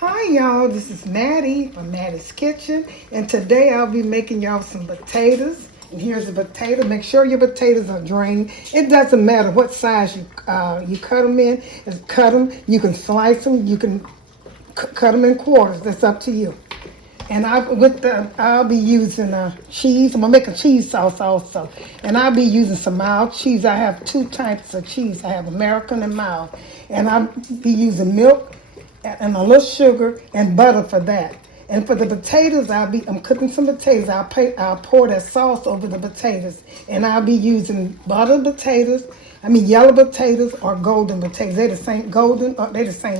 Hi y'all, this is Mattie from Mattie's Kitchen, and today I'll be making y'all some potatoes. And here's the potato. Make sure your potatoes are drained. It doesn't matter what size you cut them in. Just cut them. You can slice them. You can cut them in quarters. That's up to you. And I'll be using cheese. I'm gonna make a cheese sauce also, and I'll be using some mild cheese. I have two types of cheese. I have American and mild, and I'll be using milk and a little sugar and butter for that. And for the potatoes, I'm cooking some potatoes. I'll pour that sauce over the potatoes, and I'll be using buttered potatoes. Yellow potatoes or golden potatoes. They're the same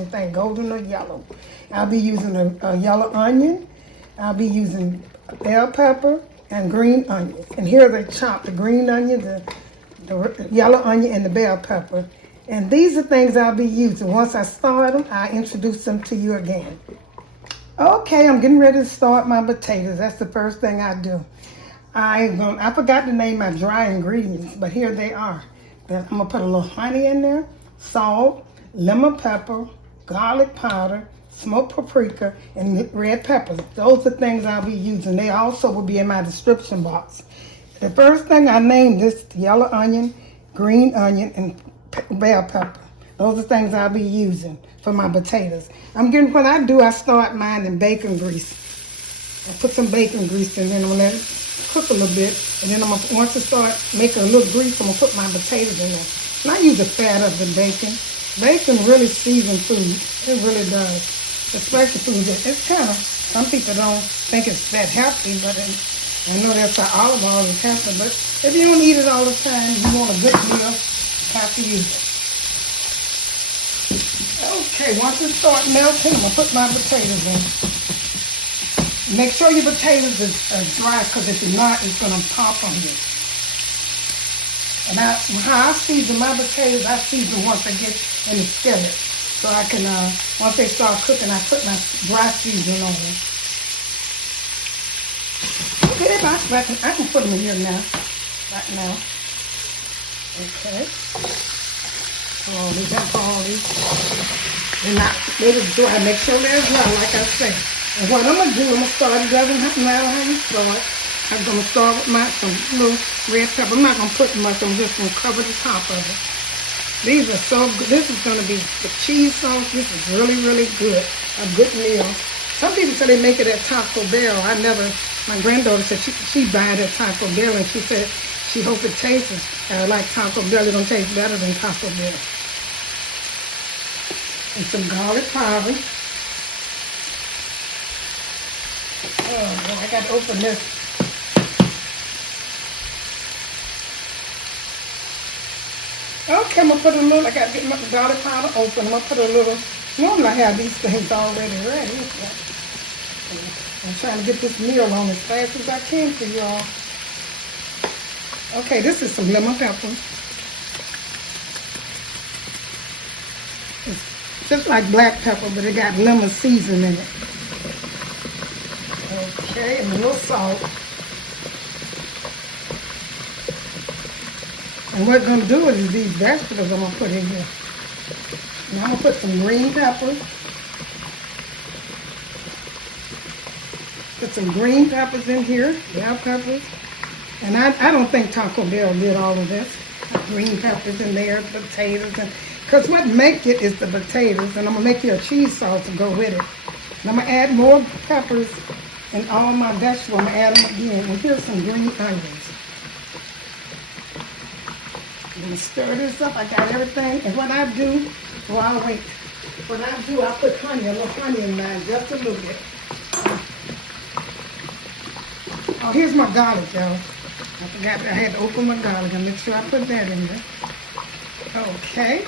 thing, golden or yellow. I'll be using a yellow onion. I'll be using bell pepper and green onions. And here they chop the green onion, the yellow onion, and the bell pepper. And these are things I'll be using. Once I start them, I introduce them to you again. Okay, I'm getting ready to start my potatoes. That's the first thing I do. I forgot to name my dry ingredients, but here they are. Then I'm gonna put a little honey in there, salt, lemon pepper, garlic powder, smoked paprika, and red peppers. Those are things I'll be using. They also will be in my description box. The first thing I named is yellow onion, green onion, and bell pepper. Those are things I'll be using for my potatoes. What I do, I start mine in bacon grease. I put some bacon grease in, then I'm gonna let it cook a little bit, and then once it starts making a little grease, I'm gonna put my potatoes in there. And I use the fat of the bacon. Bacon really seasons food. It really does. Especially food. It's kind of, some people don't think it's that healthy, but I know that's how olive oil is healthy, but if you don't eat it all the time, you want a good meal, have to use it. Okay, once it starts melting, I'm going to put my potatoes in. Make sure your potatoes are dry, because if you're not, it's going to pop on you. And how I season my potatoes, I season once I get in the skillet. So I can, once they start cooking, I put my dry seasoning on them. Okay, I can put them in here now, right now. Okay. All these. They're just dry. Make sure they're dry, like I said. And what I'm going to do, I'm going to start, it doesn't matter how you start. I'm going to start with some little red pepper. I'm not going to put much, I'm just going to cover the top of it. These are so good. This is going to be the cheese sauce. This is really, really good. A good meal. Some people say they make it at Taco Bell. My granddaughter said she buy it at Taco Bell, and she said she hopes it tastes like Taco Bell. It's going to taste better than Taco Bell. And some garlic powder. Oh, boy, I got to open this. Okay, I'm going to put a little, I got to get my garlic powder open. I'm going to put a little, normally I have these things already ready. I'm trying to get this meal on as fast as I can for y'all. Okay, this is some lemon pepper. It's just like black pepper, but it got lemon seasoning in it. Okay, and a little salt. And what I'm going to do is these vegetables I'm going to put in here. And I'm going to put some green peppers. Put some green peppers in here, bell peppers. And I don't think Taco Bell did all of this. Green peppers in there, potatoes. Because what make it is the potatoes. And I'm going to make you a cheese sauce to go with it. And I'm going to add more peppers and all my vegetables. I'm going to add them again. And here's some green onions. I'm going to stir this up. I got everything. And what I do, I'll wait. What I do, I put a little honey in mine, just a little bit. Oh, here's my garlic, y'all. I forgot I had to open my garlic and make sure I put that in there. Okay.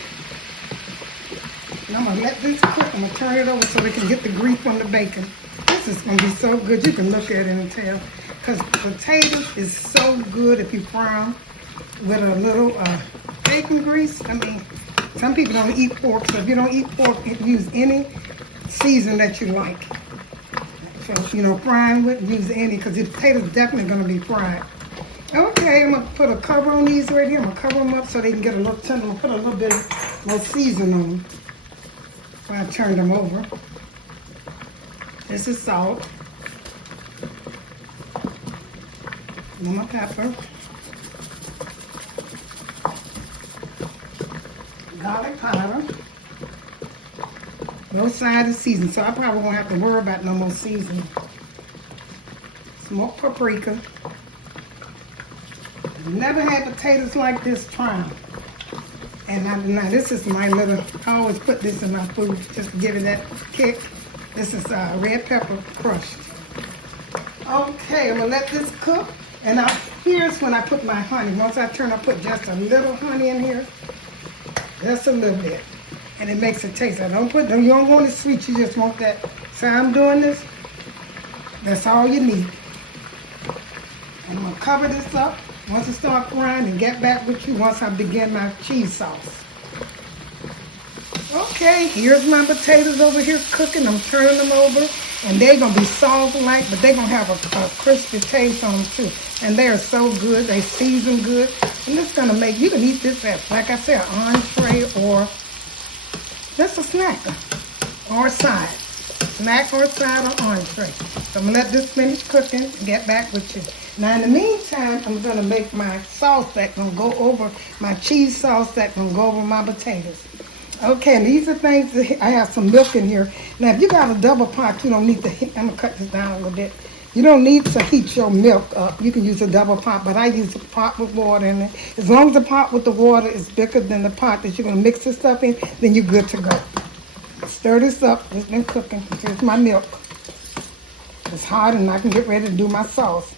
And I'm going to let this cook. I'm going to turn it over so we can get the grease from the bacon. This is going to be so good. You can look at it and tell. Because potatoes is so good if you fry them with a little bacon grease. Some people don't eat pork, so if you don't eat pork, use any season that you like. So, frying with, use any, because the potatoes definitely going to be fried. Okay, I'm going to put a cover on these right here. I'm going to cover them up so they can get a little tender. I'm going to put a little bit more season on them. So I turn them over. This is salt. Lemon pepper. Garlic powder. Both sides are seasoned, so I probably won't have to worry about no more seasoning. Smoked paprika. I've never had potatoes like this. Try them. And now this is my little, I always put this in my food just to give it that kick. This is red pepper crushed. Okay, I'm gonna let this cook. And here's when I put my honey. Once I turn, I put just a little honey in here. Just a little bit. And it makes it taste. I don't put them, you don't want it sweet, you just want that. So I'm doing this. That's all you need. I'm gonna cover this up. Once it starts frying, and get back with you once I begin my cheese sauce. Okay, here's my potatoes over here cooking. I'm turning them over, and they're gonna be soft-like, but they're gonna have a crispy taste on them too. And they are so good. They season good, and it's gonna make you can eat this as, like I said, an entree or just a snack or a side. Snack or side or entree. So I'm gonna let this finish cooking and get back with you. Now in the meantime, I'm gonna make my sauce that's gonna go over, my cheese sauce that's gonna go over my potatoes. Okay, and these are things that I have some milk in here. Now if you got a double pot, you don't need to, I'm gonna cut this down a little bit. You don't need to heat your milk up. You can use a double pot, but I use a pot with water in it. As long as the pot with the water is bigger than the pot that you're gonna mix this stuff in, then you're good to go. Stir this up. It's been cooking. Here's my milk. It's hot and I can get ready to do my sauce.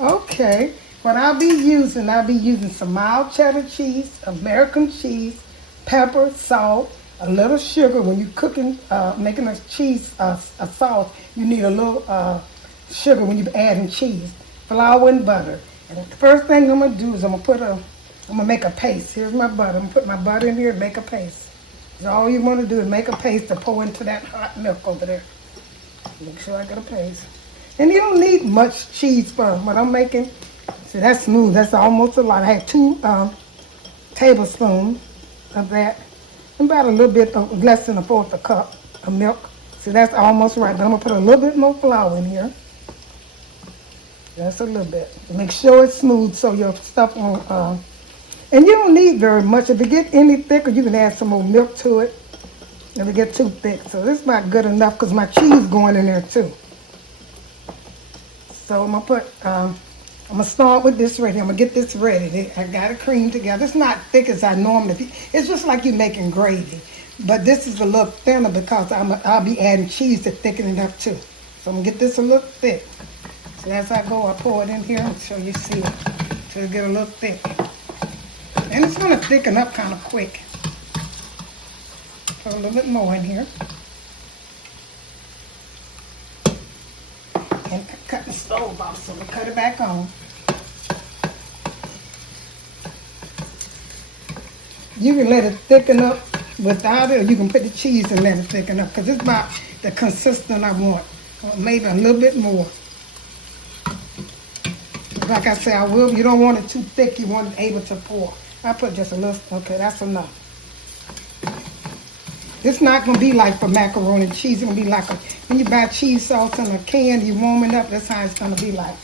Okay, what I'll be using some mild cheddar cheese, American cheese, pepper, salt, a little sugar. When you're cooking, making a cheese, a sauce, you need a little sugar when you're adding cheese, flour and butter. And the first thing I'm gonna do is I'm gonna make a paste. Here's my butter. I'm gonna put my butter in here and make a paste. So all you want to do is make a paste to pour into that hot milk over there. Make sure I get a paste. And you don't need much cheese for what I'm making. See, that's smooth. That's almost a lot. I have 2 tablespoons of that. And about a little bit of less than 1/4 cup of milk. See, that's almost right. But I'm going to put a little bit more flour in here. Just a little bit. Make sure it's smooth so your stuff won't... and you don't need very much. If it gets any thicker, you can add some more milk to it. If it gets too thick. So this is about good enough because my cheese going in there too. So I'm going to put, I'm going to start with this right here. I'm going to get this ready. I got it creamed together. It's not thick as I normally, it's just like you're making gravy. But this is a little thinner because I'll be adding cheese to thicken it up too. So I'm going to get this a little thick. So as I go, I pour it in here until you see it. Until it get a little thick. And it's going to thicken up kind of quick. Put a little bit more in here. And cut the stove off, so we'll cut it back on. You can let it thicken up without it, or you can put the cheese and let it thicken up, because it's about the consistency I want. Or maybe a little bit more. Like I said, you don't want it too thick, you want it able to pour. I put just a little, okay, that's enough. It's not going to be like for macaroni and cheese. It's going to be like when you buy cheese sauce in a can, you warm it up, that's how it's going to be like.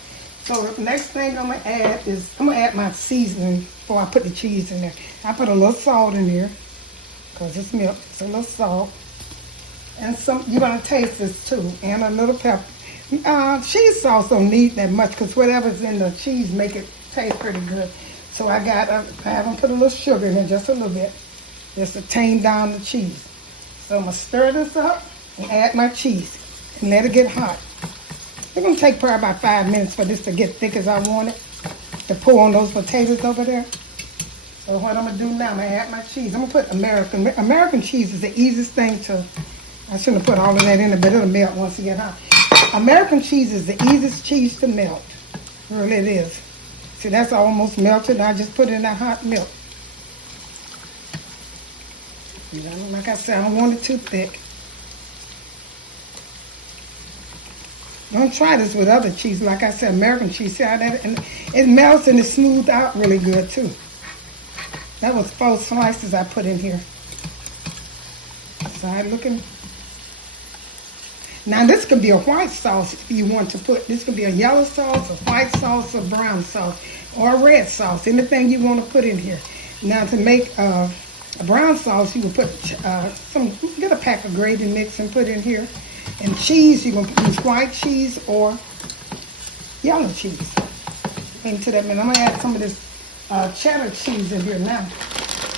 So the next thing I'm going to add is, I'm going to add my seasoning before I put the cheese in there. I put a little salt in there, because it's milk, it's a little salt. And you're going to taste this too, and a little pepper. Cheese sauce don't need that much, because whatever's in the cheese make it taste pretty good. So I haven't put a little sugar in it, just a little bit, just to tame down the cheese. So I'm going to stir this up and add my cheese and let it get hot. It's going to take probably about 5 minutes for this to get thick as I want it, to pour on those potatoes over there. So what I'm going to do now, I'm going to add my cheese. I'm going to put American cheese is the easiest thing to, I shouldn't have put all of that in it, but it'll melt once it gets hot. American cheese is the easiest cheese to melt. Really it is. See, that's almost melted. I just put it in that hot milk. You know, like I said, I don't want it too thick. Don't try this with other cheese. Like I said, American cheese. See how that, and it melts and it's smoothed out really good too. That was 4 slices I put in here. Side looking. Now this could be a white sauce if you want to put. This could be a yellow sauce, a white sauce, a brown sauce, or a red sauce. Anything you want to put in here. Now to make a brown sauce, you will put get a pack of gravy mix and put in here. And cheese, you're gonna use white cheese or yellow cheese. Into that, I'm gonna add some of this cheddar cheese in here now.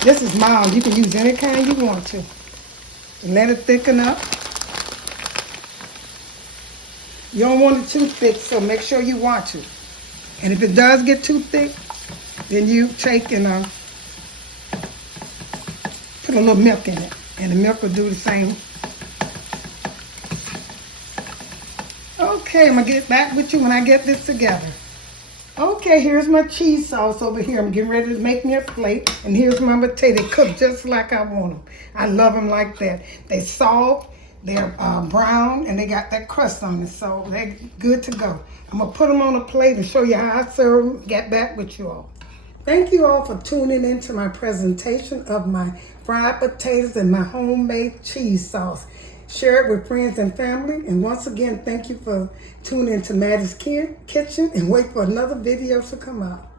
This is mild. You can use any kind you want to. And let it thicken up. You don't want it too thick, so make sure you watch it. And if it does get too thick, then you take and put a little milk in it. And the milk will do the same. Okay, I'm going to get back with you when I get this together. Okay, here's my cheese sauce over here. I'm getting ready to make me a plate. And here's my potato. They cook just like I want them. I love them like that. They're soft, they're brown, and they got that crust on it. So they're good to go. I'm going to put them on a plate and show you how I serve them. Get back with you all. Thank you all for tuning in to my presentation of my fried potatoes and my homemade cheese sauce. Share it with friends and family. And once again, thank you for tuning into Mattie's Kitchen and wait for another video to come out.